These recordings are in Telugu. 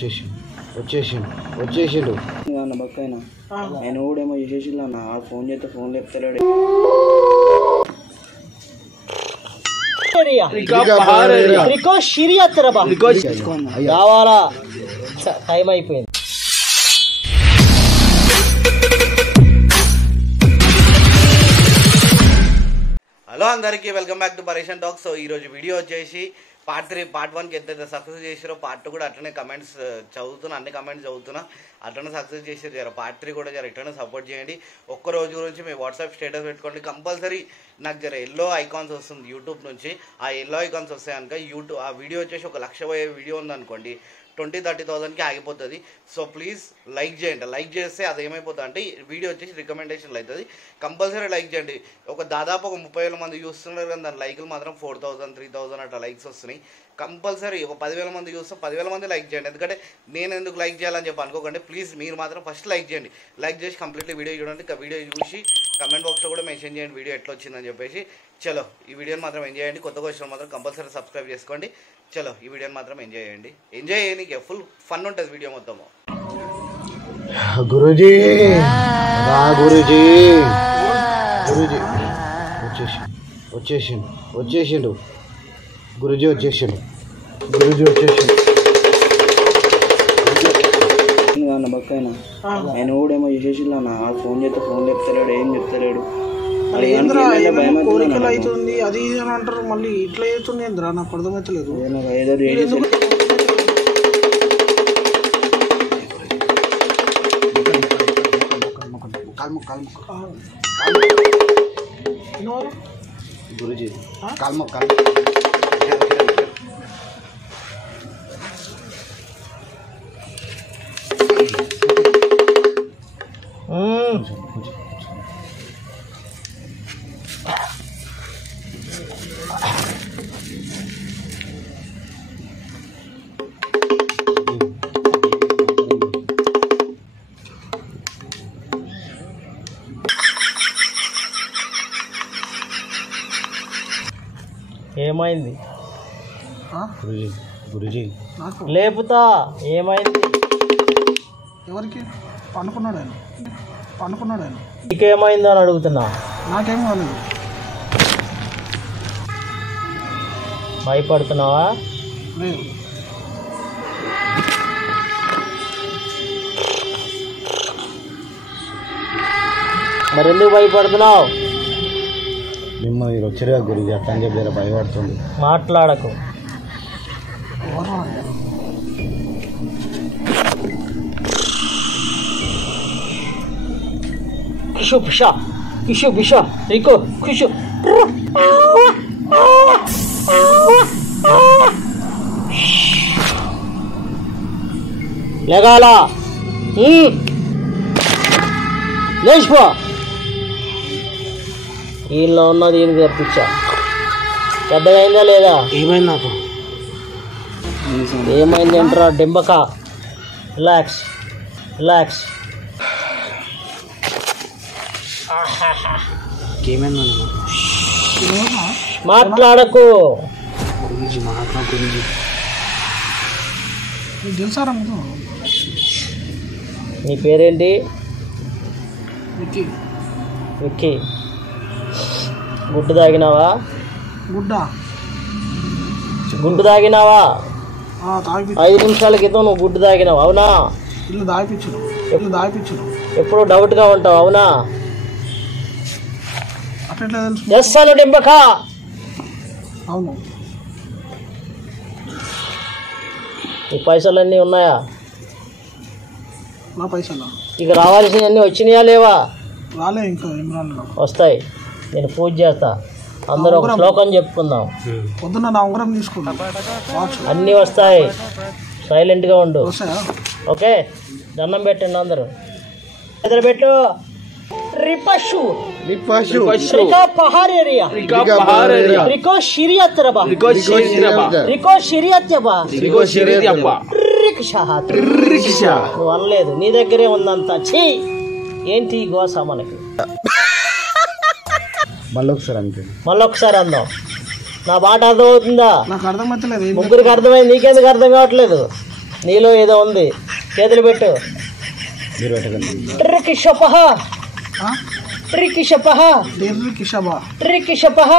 వచ్చేసిండు అన్న బక్కైనా ఆయన ఊడేమో చేసేసిండు అన్న ఫోన్ చేస్తే ఫోన్ లేపుతలేడు. టైం అయిపోయింది. హలో అందరికీ welcome back to Pareshan talk. So ఈరోజు వీడియో వచ్చేసి పార్ట్ 3 పార్ట్ 1కి ఎంతైతే సక్సెస్ చేసారో పార్ట్ 2 కూడా అట్లనే కమెంట్స్ చదువుతున్నా, అన్ని కమెంట్స్ చదువుతున్నా. అట్లనే సక్సెస్ చేసారు. జర పార్ట్ 3 కూడా జర ఇట్లనే సపోర్ట్ చేయండి. ఒక్క రోజు గురించి మీ వాట్సాప్ స్టేటస్ పెట్టుకోండి. కంపల్సరీ నాకు జర ఎల్లో ఐకాన్స్ వస్తుంది యూట్యూబ్ నుంచి. ఆ ఎల్లో ఐకాన్స్ వస్తాయి కనుక యూట్యూబ్ ఆ వీడియో వచ్చేసి 1,00,000 పోయే వీడియో ఉందనుకోండి 20,000-30,000కి ఆగిపోతుంది. సో ప్లీజ్ లైక్ చేయండి. లైక్ చేస్తే అది ఏమైపోతుంది అంటే వీడియో వచ్చేసి రికమెండేషన్లు అవుతుంది. కంపల్సరీ లైక్ చేయండి. దాదాపు 30,000 మంది చూస్తున్నారు కానీ దాని లైకులు మాత్రం 4,000, 3,000 అట్లా లైక్స్ వస్తున్నాయి. కంపల్సరీ 10,000 మంది చూస్తే 10,000 మంది లైక్ చేయండి. ఎందుకంటే నేను ఎందుకు లైక్ చేయాలని చెప్పి అనుకోకండి. ప్లీజ్ మీరు మాత్రం ఫస్ట్ లైక్ చేయండి. లైక్ చేసి కంప్లీట్లీ వీడియో చూడండి. వీడియో చూసి కమెంట్ బాక్స్లో కూడా మెన్షన్ చేయండి వీడియో ఎట్లా వచ్చిందని చెప్పేసి. చలో ఈ వీడియోని మాత్రం ఎంజాయ్ చేయండి. కొత్తగా వచ్చిన మాత్రం కంపల్సరీ సబ్స్క్రైబ్ చేసుకోండి. చలో ఈ వీడియోని మాత్రం ఎంజాయ్ చేయండి. ఎంజాయ్ చేయడానికి ఫుల్ ఫన్ ఉంటుంది వీడియో మొత్తము. గురూజీ వచ్చేసిండు గురూజీ వచ్చేసిండు. అన్న బక్కైనా ఆయన ఊడేమో చేసేసిండు అన్న ఫోన్ చేస్తే ఫోన్ లేపుతలేడు, ఏం చెప్తలేడు. కోరికలు అవుతుంది అది ఇది అని అంటారు, మళ్ళీ ఇట్లా అవుతుంది ఏంద్రా నాకు అర్థమవుతలేదు. ఏదో గురూజీ కాల్మ ఏమైంది గురూజీ లేపుతా? ఏమైంది? ఎవరికి పండుకున్నాడు ఆయన నీకేమైంది అని అడుగుతున్నా. నాకేం కాలేదు. భయపడుతున్నావా? లేదు. మరి ఎందుకు భయపడుతున్నావు? మిమ్మల్ని మీరు వచ్చారుగా గురూజీ అట్లా అని చెప్పి భయపడుతుంది. మాట్లాడకు. లేగాల లేచిపో. వీళ్ళలో ఉన్నది ఈయనకి తెప్పించా. పెద్దగా అయిందా లేదా? ఏమైంది నాకు? ఏమైంది అంటారా? డెంబక రిలాక్స్. ఏమైంది మాట్లాడకు. గురించి నీకు తెలుసారా? నీ పేరేంటి? విక్కీ. గుడ్డు తాగినావా? గుడ్డు తాగినావా? 5 నిమిషాల క్రితం నువ్వు గుడ్డు తాగినావు, అవునా? ఇల్లు దాయిపించు. ఎప్పుడు డౌట్గా ఉంటావు, అవునా? అట్లా తెలుసు. చేస్తాను డెంబక. అవును. ఈ పైసలన్నీ ఉన్నాయా? నా పైసలు ఇక రావాల్సినవన్నీ వచ్చినాయా లేవా? రాలే, ఇంకా ఏం రాలేదు. వస్తాయి. నేను పూజ చేస్తా. అందరూ ఒక శ్లోకం చెప్పుకుందాం. పొద్దున్న నా ఉంగరం తీసుకుందాం. అన్నీ వస్తాయి. సైలెంట్గా ఉండు. ఓకే, దండం పెట్టండి అందరూ. పెట్టు. రిపషు రికా పహార్ ఏరియా రికో షిరియత్రబా రికో షిరియత్యబా నువ్వు అనలేదు, నీ దగ్గరే ఉందంతా. ఛీ, ఏంటి గోస మనకి? మళ్ళొకసారి అందాం. నా బాట అర్థమవుతుందా? నాకు అర్థమవుతలేదు. ముగ్గురికి అర్థమైంది, నీకెందుకు అర్థం కావట్లేదు? నీలో ఏదో ఉంది, చేతులు పెట్టు. మీరు పెట్టకండి. ట్రికిషపహ ట్రికిషపహ టెర్రికిషబా ట్రికిషపహ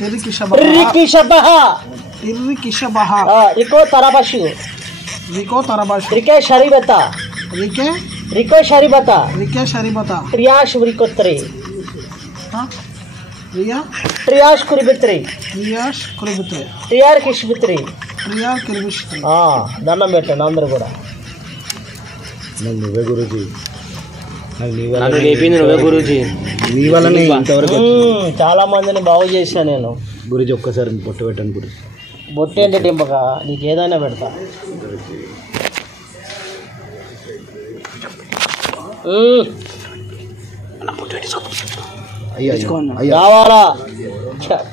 టెర్రికిషబా ట్రికిషపహ టెర్రికిషబహ రికో తరబషు రికో తరబాష్ రికే షరిబత రికే రికో షరిబత రికే షరిబత ట్రియాష్ రికోత్రి రియా ట్రియాష్ కురిబిత్రి రియాష్ కురుబుత్రే ట్రియార్ కిష్బిత్రి. రియా కిర్బిష్ దండం పెట్టండి అందరు కూడా. నాకు నువ్వే గురూజీ, నాకు నీ వల్ల నన్ను లేపింది నువ్వే గురూజీ. నీ వల్లనే ఇంతవరకు చాలా మందిని బాగు చేశా నేను. గురూజీ ఒక్కసారి పొట్టు పెట్టండి గురూజీ. బొట్టి అంటే టింపక నీకు ఏదైనా పెడతా. అయ్యా అయ్యా రావాలా?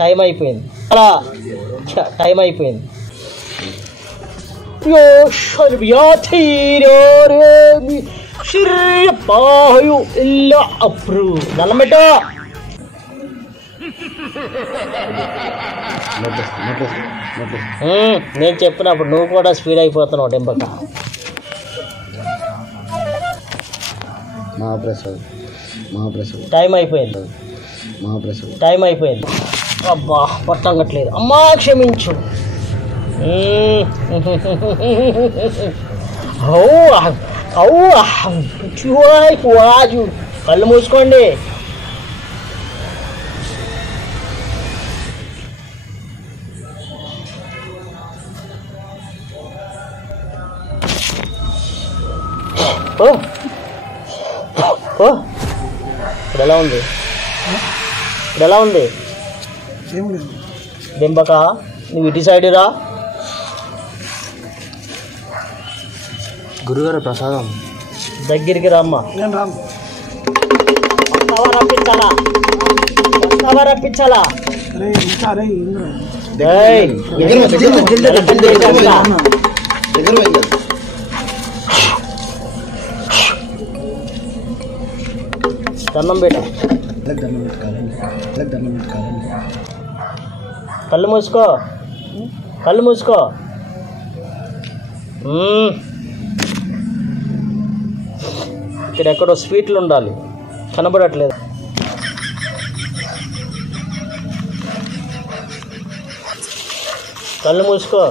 టైం అయిపోయింది. టైం అయిపోయింది. దండం పెట్టు. నేను చెప్పినప్పుడు నువ్వు కూడా స్పీడ్ అయిపోతున్నావు టెంపక. మహాప్రసాద్ మహాప్రసాద్ టైం అయిపోయింది. మహాప్రసాద్ టైం అయిపోయింది. అబ్బా పట్టంగట్లేదు. అమ్మా క్షమించు. కళ్ళు మూసుకోండి. ఇప్పుడు ఎలా ఉంది? ఇప్పుడు ఎలా ఉంది ఏం లేదు. దింపక? నువ్వు ఇటు సైడ్ రా. గురుగారు ప్రసాదం దగ్గరికి రమ్మా. నేను రాను. రప్పించాలా? రప్పించాలా? అరే ఇంకా అరే ఇంద్ర దండం పెట్టు. కళ్ళు మూసుకో. కళ్ళు మూసుకో. ఇక్కడ ఎక్కడో స్వీట్లు ఉండాలి, కనబడట్లేదు. కళ్ళు మూసుకో.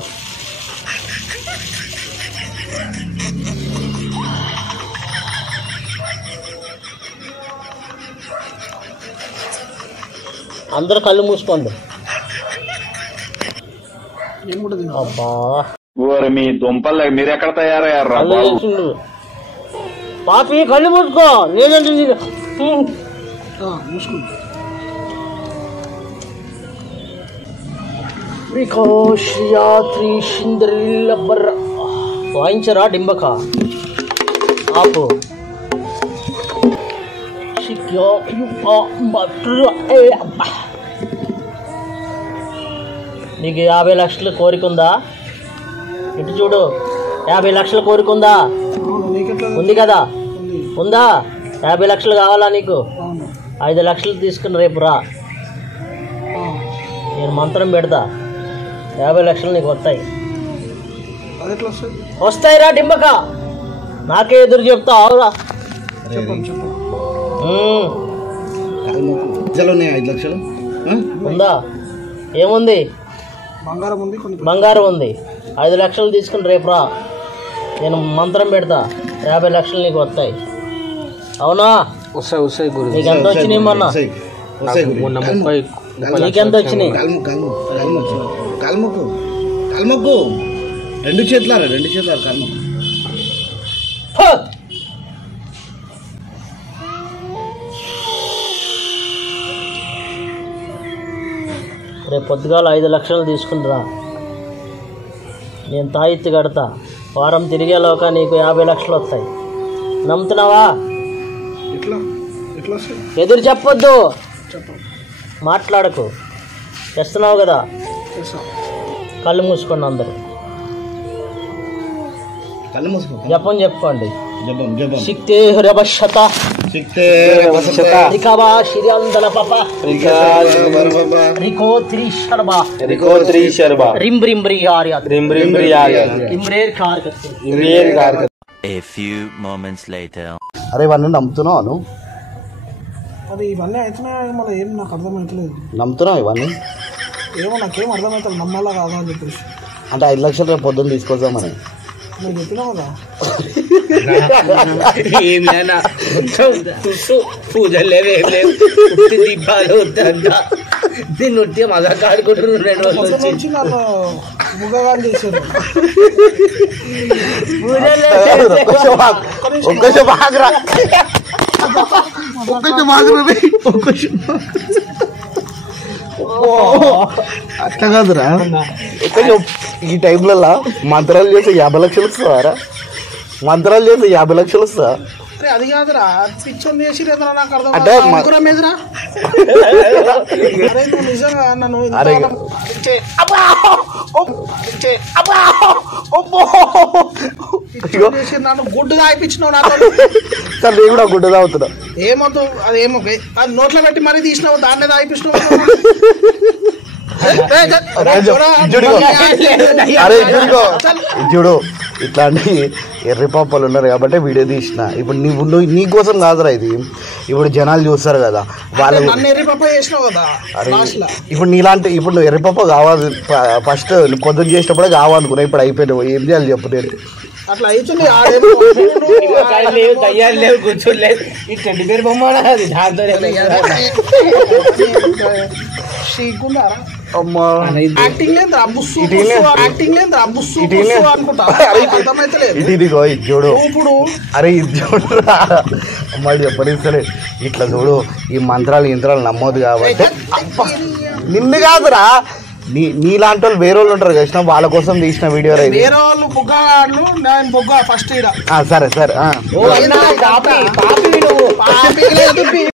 అందరూ కళ్ళు మూసుకోండి. నేను కూడా తిన్నా. అబ్బా మీ దుంపలు మీరు ఎక్కడ తయారయ్యారా? కళ్ళు చేసిండు పాపి. కళ్ళు మూసుకో. నేనంటే మూసుకుంటా. వాయించరా డింబక? ఆపు. నీకు 50 లక్షల కోరిక ఉందా? ఇటు చూడు. 50 లక్షల కోరిక ఉందా? అవును. నీకెట్లా ఉంది కదా? ఉంది? ఉందా? 50 లక్షలు కావాలా నీకు? అవును. 5 లక్షలు తీసుకుని రేపు రా. నేను మంత్రం పెడతా. 50 లక్షలు నీకు వస్తాయి. అది ఎట్లా వస్తుంది? వస్తాయి రా డింబక. నాకే ఎదురు చెప్తా. అవురా చెప్పండి చెప్పండి. 5 లక్షలు ఉందా? ఏముంది? బంగారం ఉంది. కొన్ని బంగారం ఉంది. 5 లక్షలు తీసుకుని రేపు రా. నేను మంత్రం పెడతా. 50 లక్షలు నీకు వస్తాయి. అవునా? వస్తాయి వస్తాయి గురు. నీకు ఎంత వచ్చినాయి మొన్న? మొన్న 30 నీకెంత వచ్చినాయి? కాల్మొక్కు కాల్మొక్కు. 2 చేతులారా? 2 చేతులారా కాల్మొక్కు. రేపు పొద్దుగాల 5 లక్షలు తీసుకుని రా. నేను తాయిత్తు కడతా. వారం తిరిగేలోక నీకు 50 లక్షలు వస్తాయి. నమ్ముతున్నావా? ఎట్లా ఎట్లా వస్తుంది? ఎదురు చెప్పొద్దు. చెప్పండి. మాట్లాడకు. చేస్తున్నావు కదా? చేస్తాం. కళ్ళు మూసుకోండి అందరూ. కళ్ళు మూసుకో. జపం చెప్పుకోండి. జపం జపం. శక్తే హ్రవశత రికబా శిరందల పాప రికో త్రిశర్బా रिम रिम रियार इमरेर कार करते A few moments later. అరే ఇవన్నీ నమ్ముతున్నావు నువ్వు? అది ఇవన్నీ అవుతున్నాయి మళ్ళీ ఏం నాకు అర్థమవుతలేదు. నమ్ముతున్నావు ఇవన్నీ? ఏమో నాకేం అర్థమవుతుంది నమ్మాలా కాదా అని చెప్పేసి. అంటే 5 లక్షలు రేపు పొద్దున్న తీసుకొద్దామని నువ్వు చెప్పినావు కదా. పూజలు లేవు ఏం లేవు దీపాలు దీన్ని నృత్య మజాక్ ఆడుకుంటున్నారు 2 రోజులు పొద్దున్న నుంచి నన్ను ముగ్గగాలు చేశారు. అట్లా కాదురా, ఈ టైంలలో మంత్రాలు చేసి 50 లక్షలు వస్తారా? మంత్రాలు చేసి 50 లక్షలు వస్తా? అది కాదురా, పిచ్చోని చేసి నాకు అర్థం అంటే నిజంగా నన్ను నన్ను గుడ్డు తాగిపించినావు నాతో. సార్ నేను కూడా గుడ్డ తాగుతున్నా. ఏమొద్దు అది ఏమో అది నోట్లో పెట్టి మరీ తీసినావు, దాన్నే తాగిపించినావు. అరే చూడు, ఇట్లాంటి ఎర్రి పాపలు ఉన్నారు కాబట్టి వీడియో తీసిన. ఇప్పుడు నువ్వు నీ కోసం కాదురా ఇది, ఇప్పుడు జనాలు చూస్తారు కదా వాళ్ళు. ఇప్పుడు నీలాంటి ఇప్పుడు నువ్వు ఎర్రిపప్ప కావాలి ఫస్ట్ పొద్దున్న చేసినప్పుడే కావాలనుకున్నా, ఇప్పుడు అయిపోయినావు. ఏం చేయాలి చెప్పు నేను? అట్లా అవుతుంది. దయ్యాలు లేవు కూర్చోలేదు ఈ టెడ్డి పేరు బొమ్మ చూడు. అరే ఇది చూడు అమ్మాయి చెప్పనిస్తలే. ఇట్లా చూడు, ఈ మంత్రాలు యంత్రాలు నమ్మొద్దు కాబట్టి. నిన్ను కాదురా, నీలాంటి వాళ్ళు వేరే వాళ్ళు ఉంటారు కదా, వాళ్ళ కోసం తీసిన వీడియో. సరే సరే